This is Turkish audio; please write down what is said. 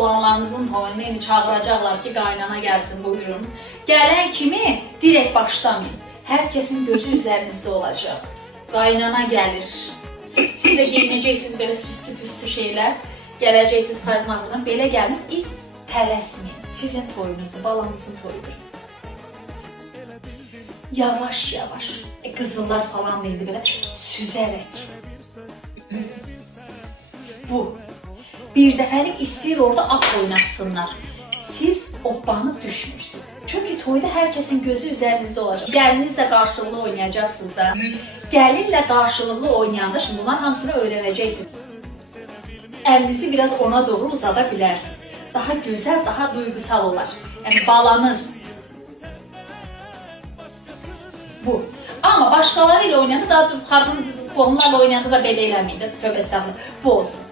Olanlarınızın toyunu çağıracaqlar ki qaynana gəlsin, buyurun. Gələn kimi direkt başlamayın. Herkesin gözü üzerinizde olacak. Qaynana gəlir. Siz də giyinəcəksiniz belə süslü püslü şeyler. Gələcəksiniz parmağından. Belə gəliniz, ilk tələsməyin. Sizin toyunuzdur, balanızın toyudur. Yavaş yavaş. Qızıllar falan neydi belə süzərək. Bu. Bir dəfəlik istəyir orada at oynatsınlar. Siz oppanıb düşmürsünüz. Çünkü toyda herkesin gözü üzerinizde olacak. Gəlinizlə qarşılıqlı oynayacaqsınız da. Gəlinlə qarşılıqlı oynayanda şimdi bunlar hamısını öğreneceksiniz. Elinizi biraz ona doğru uzada bilərsiniz. Daha güzel, daha duygusal olar. Yani balanız. Bu. Ama başkalarıyla oynayanda daha xanım qohumlarla oynayanda da belə eləməyin də. Tövbə estağfurullah. Bu olsun.